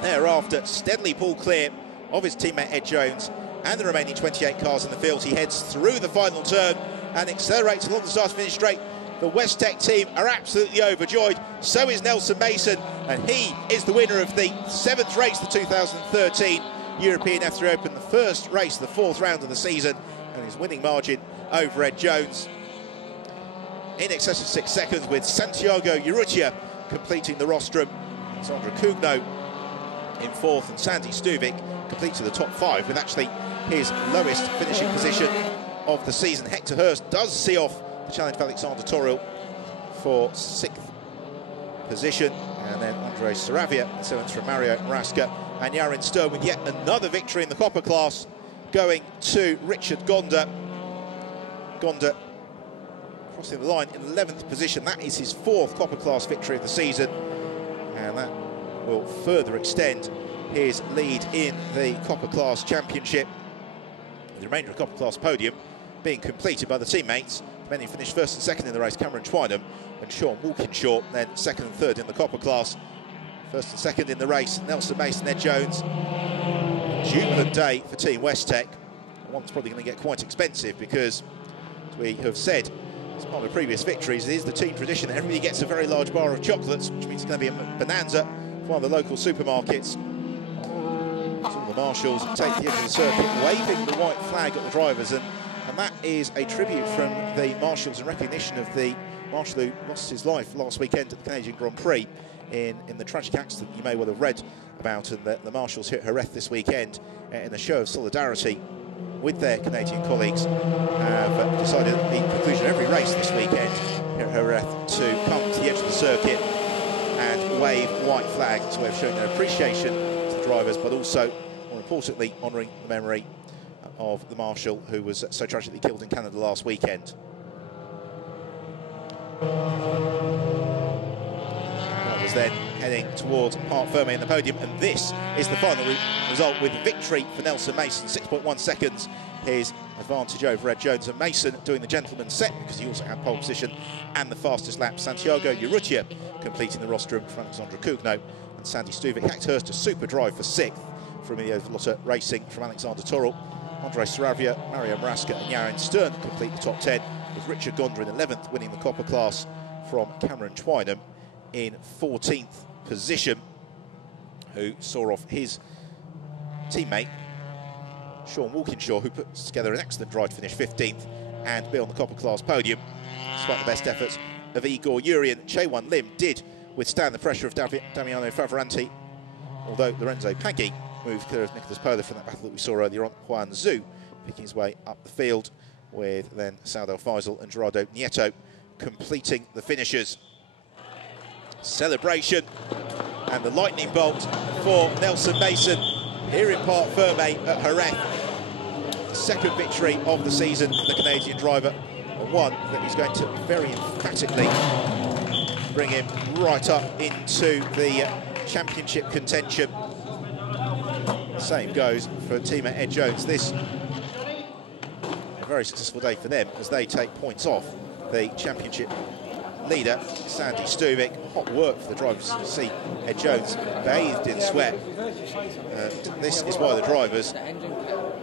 thereafter steadily pulled clear of his teammate Ed Jones and the remaining 28 cars in the field. He heads through the final turn and accelerates along the start finish straight. The Westtech team are absolutely overjoyed. So is Nelson Mason, and he is the winner of the 7th race, the 2013 European F3 Open, the 1st race of the 4th round of the season, and his winning margin over Ed Jones in excess of 6 seconds, with Santiago Urrutia completing the rostrum. Alexandra Kugno in 4th, and Sandy Stuvik completes the top 5 with actually his lowest finishing position of the season. Hector Hurst does see off the challenge of Alexander Toril for 6th position, and then Andre Saravia and 7th from Mario Maraska, and Yarin Stern with yet another victory in the copper class, going to Richard Gonda. Gonda crossing the line in 11th position. That is his 4th copper class victory of the season, and that will further extend his lead in the copper class championship. The remainder of the copper class podium being completed by the teammates. The men who finished 1st and 2nd in the race, Cameron Twynham and Sean Walkinshaw, then 2nd and 3rd in the copper class. 1st and 2nd in the race, Nelson Mason, Ed Jones. Jubilant day for Team Westec. One's probably going to get quite expensive because, as we have said, as part of previous victories, it is the team tradition that everybody gets a very large bar of chocolates, which means it's going to be a bonanza for one of the local supermarkets. Some of the marshals take the edge of the circuit, waving the white flag at the drivers, and that is a tribute from the marshals in recognition of the marshal who lost his life last weekend at the Canadian Grand Prix in the tragic accident you may well have read about, and the marshals here at Jerez this weekend, in a show of solidarity with their Canadian colleagues, have decided at the conclusion of every race this weekend here at Jerez to come to the edge of the circuit and wave white flags as a way of showing their appreciation to the drivers, but also, more importantly, honouring the memory of the marshal who was so tragically killed in Canada last weekend. Drivers then heading towards Parc Fermé in the podium, and this is the final result, with victory for Nelson Mason, 6.1 seconds his advantage over Ed Jones, and Mason doing the gentleman's set because he also had pole position and the fastest lap. Santiago Urrutia completing the rostrum for Alexandra Kugno, and Sandy Stuvik. Hector Hurst a super drive for 6th from Emilio Lotta Racing from Alexander Toril. Andre Saravia, Mario Maraska and Yarin Stern complete the top 10, with Richard Gonda in 11th, winning the copper class from Cameron Twynham in 14th position, who saw off his teammate Sean Walkinshaw, who puts together an excellent drive to finish 15th and be on the copper class podium. Despite the best efforts of Igor Urian, Chaewon Lim did withstand the pressure of Damiano Favoranti, although Lorenzo Paggi moved clear of Nicolas Pola from that battle that we saw earlier on. Juan Zhu picking his way up the field, with then Saudel Faisal and Gerardo Nieto completing the finishers. Celebration and the lightning bolt for Nelson Mason here in Parc Fermé at Jerez. Second victory of the season for the Canadian driver, and one that is going to very emphatically bring him right up into the championship contention. The same goes for teammate Ed Jones. This a very successful day for them as they take points off the championship leader, Sandy Stuvik. Hot work for the drivers. You see Ed Jones bathed in sweat. This is why the drivers,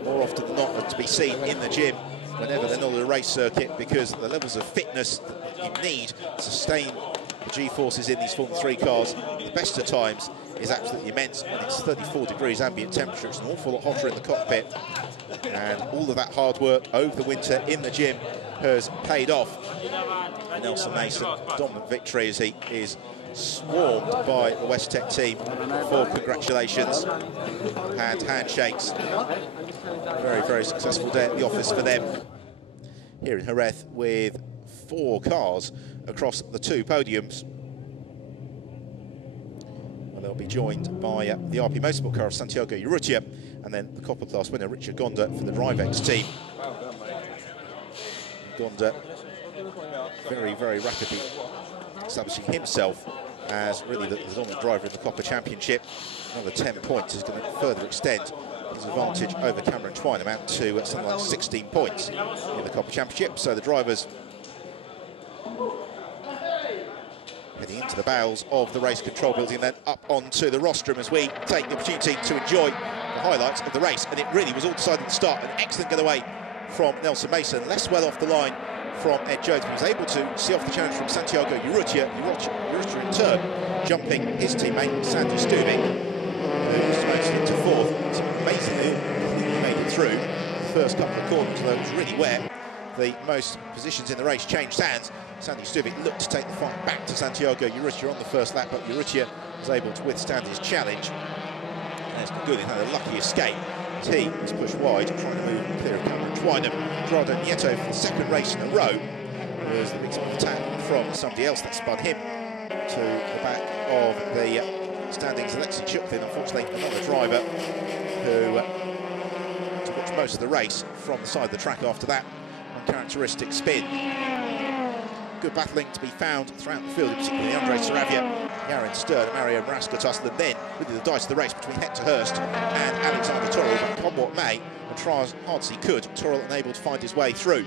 more often than not, are to be seen in the gym whenever they're not on a race circuit, because the levels of fitness that you need to sustain the G-forces in these Formula 3 cars, the best of times, is absolutely immense. And it's 34 degrees ambient temperature. It's an awful lot hotter in the cockpit, and all of that hard work over the winter in the gym has paid off. Nelson Mason, dominant victory as he is swarmed by the Westec team for congratulations and handshakes. Very, very successful day at the office for them here in Jerez, with 4 cars across the 2 podiums. Well, they'll be joined by the RP Motorsport car of Santiago Urrutia, and then the copper class winner Richard Gonda for the DriveX team. Gonda very, very rapidly establishing himself as really the dominant driver in the Copper Championship. Another 10 points is going to further extend his advantage over Cameron Twynham out to something like 16 points in the Copper Championship. So the drivers heading into the bowels of the race control building, then up onto the rostrum as we take the opportunity to enjoy the highlights of the race. And it really was all decided at the start. An excellent getaway from Nelson Mason, less well off the line from Ed Jones, but was able to see off the challenge from Santiago Urrutia. Urrutia in turn jumping his teammate Sandy Stuvik, who's promoted into 4th. So amazingly, he made it through the first couple of corners, although it was really wet. the most positions in the race changed hands. Sandy Stuvik looked to take the fight back to Santiago Urrutia on the first lap, but Urrutia was able to withstand his challenge. There's Good, he had a lucky escape. He was pushed wide, trying to move clear of Cameron Twynham. Gerardo Nieto, for the second race in a row, was the victim of attack from somebody else that spun him to the back of the standings. Alexei Chuklin, unfortunately, another driver who to watch most of the race from the side of the track after that uncharacteristic spin. Good battling to be found throughout the field, particularly Andrei Saravia, Yaron Stern, Mario Marasco-Tussle, and then really the dice of the race between Hector Hurst and Alexander Torrell. But come what may, and try as hard as he could, Torrell unable to find his way through.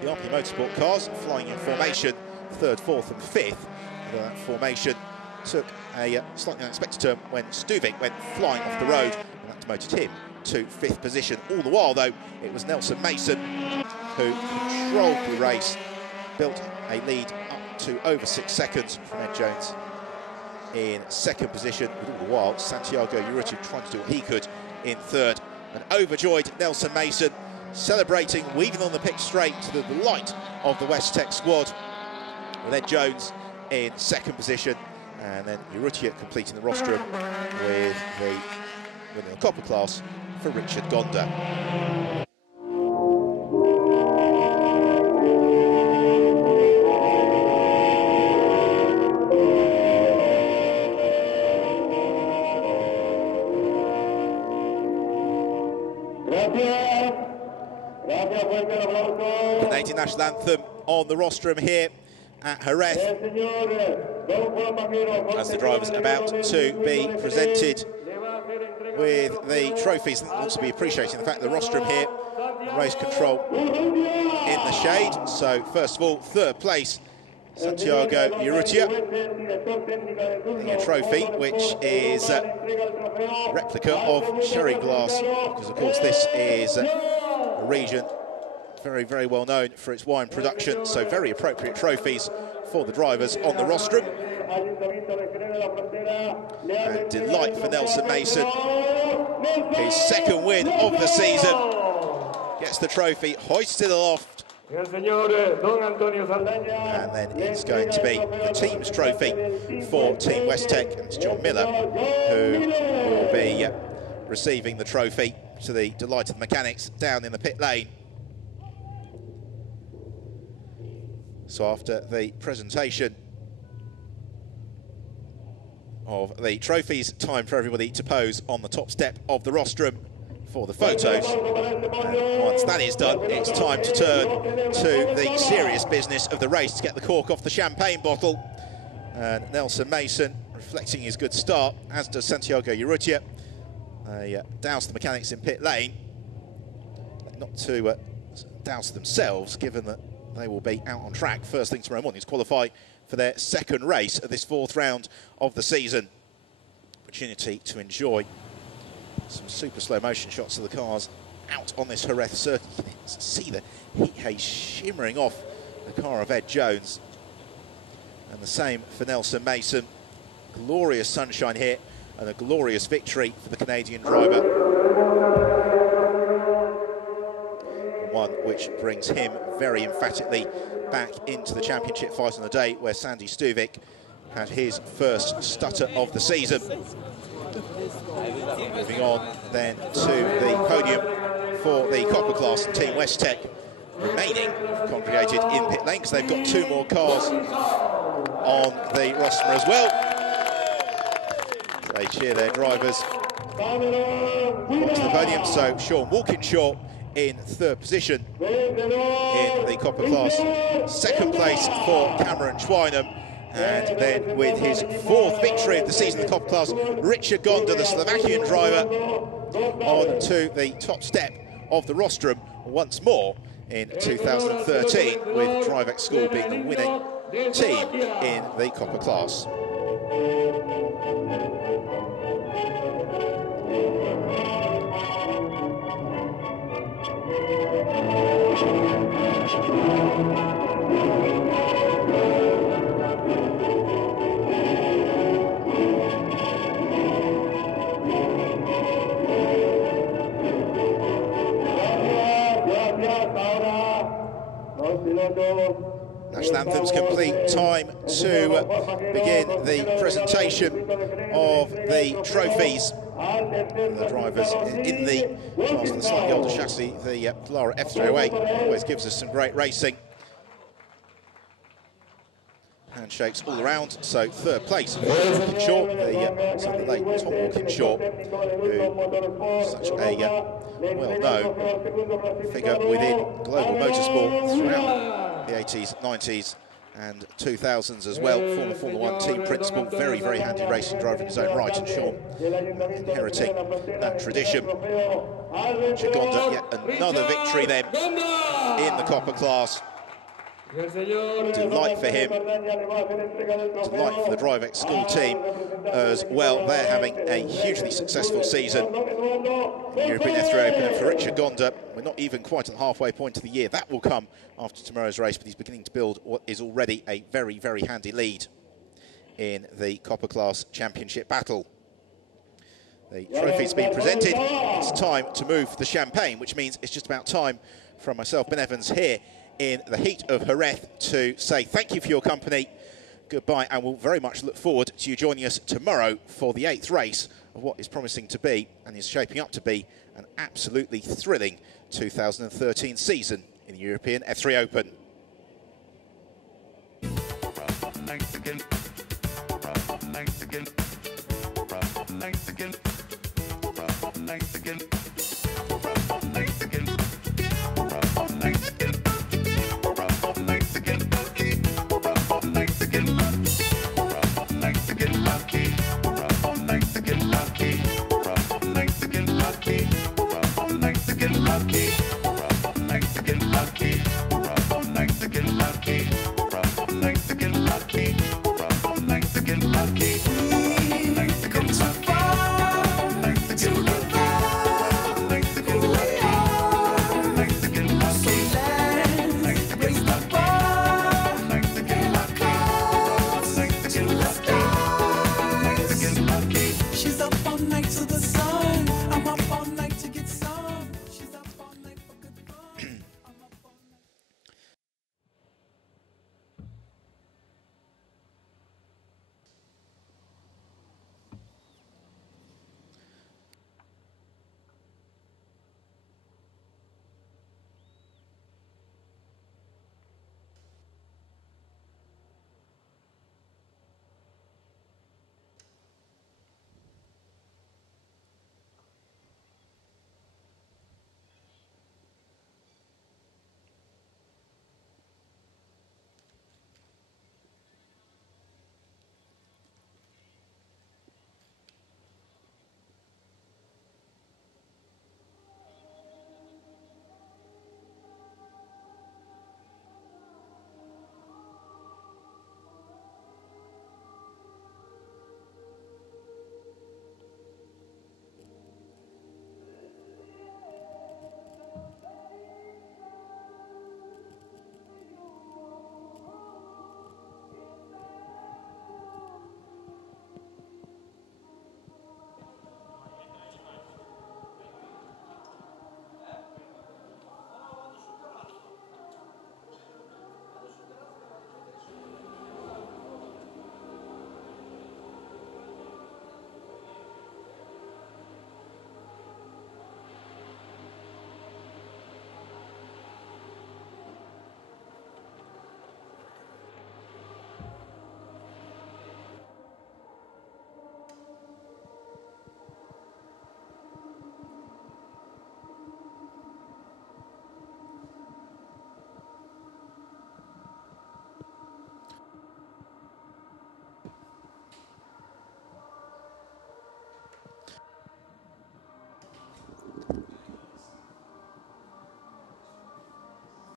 The RP Motorsport cars flying in formation, third, fourth and fifth. That formation took a slightly unexpected turn when Stuvik went flying off the road, and that demoted him to fifth position. All the while, though, it was Nelson Mason who controlled the race, built a lead up to over 6 seconds from Ed Jones in second position, but all the while Santiago Urrutia trying to do what he could in third. An overjoyed Nelson Mason celebrating, weaving on the pitch straight to the delight of the West Tech squad, with Ed Jones in second position, and then Urrutia completing the rostrum with the winning the copper class for Richard Gonda. Canadian national anthem on the rostrum here at Jerez, as the drivers about to be presented with the trophies. And also be appreciating the fact that the rostrum here, race control in the shade. So first of all, third place, Santiago Urrutia, the trophy, which is a replica of Sherry glass, because of course this is a region very, very well known for its wine production, so very appropriate trophies for the drivers on the rostrum. And delight for Nelson Mason, his second win of the season, gets the trophy hoisted aloft, and then it's going to be the team's trophy for Team West Tech, and it's John Miller who will be receiving the trophy, to the delight of the mechanics down in the pit lane. So after the presentation of the trophies, time for everybody to pose on the top step of the rostrum for the photos. And once that is done, it's time to turn to the serious business of the race, to get the cork off the champagne bottle. And Nelson Mason reflecting his good start, as does Santiago Urrutia. They douse the mechanics in pit lane, not to douse themselves, given that they will be out on track first thing tomorrow morning to qualify for their second race of this fourth round of the season. Opportunity to enjoy some super slow motion shots of the cars out on this Jerez circuit. You can see the heat haze shimmering off the car of Ed Jones. And the same for Nelson Mason. Glorious sunshine here and a glorious victory for the Canadian driver. One which brings him very emphatically back into the championship fight on the day, where Sandy Stuvik had his first stutter of the season. Moving on then to the podium for the copper class, Team West Tech remaining congregated in pit lane, because they've got two more cars on the roster as well. They cheer their drivers to the podium. So Sean Walkinshaw in third position in the copper class. Second place for Cameron Twynham. And then with his fourth victory of the season in the copper class, Richard Gonda, the Slovakian driver, on to the top step of the rostrum once more in 2013, with DriveX School being the winning team in the copper class. National anthem's complete. Time to begin the presentation of the trophies. The drivers in the class with the slightly older chassis, the Lara F308, always gives us some great racing. Handshakes all around. So third place, Walkinshaw, the late Tom Walkinshaw, who such a well-known figure within global motorsport throughout the 80s, 90s and 2000s as well. Former Formula 1 team principal, very, very handy racing driver in his own right, and Sean inheriting that tradition. Chigonda, yet another victory then in the copper class. Delight for him, delight for the DriveX school team as well. They're having a hugely successful season in the European F3 Open, and for Richard Gonda, we're not even quite at the halfway point of the year. That will come after tomorrow's race, but he's beginning to build what is already a very, very handy lead in the Copper Class Championship battle. The trophy's been presented. It's time to move the champagne, which means it's just about time from myself, Ben Evans, here in the heat of Jerez to say thank you for your company, goodbye, and we'll very much look forward to you joining us tomorrow for the 8th race of what is promising to be, and is shaping up to be, an absolutely thrilling 2013 season in the European F3 Open. Thanks again.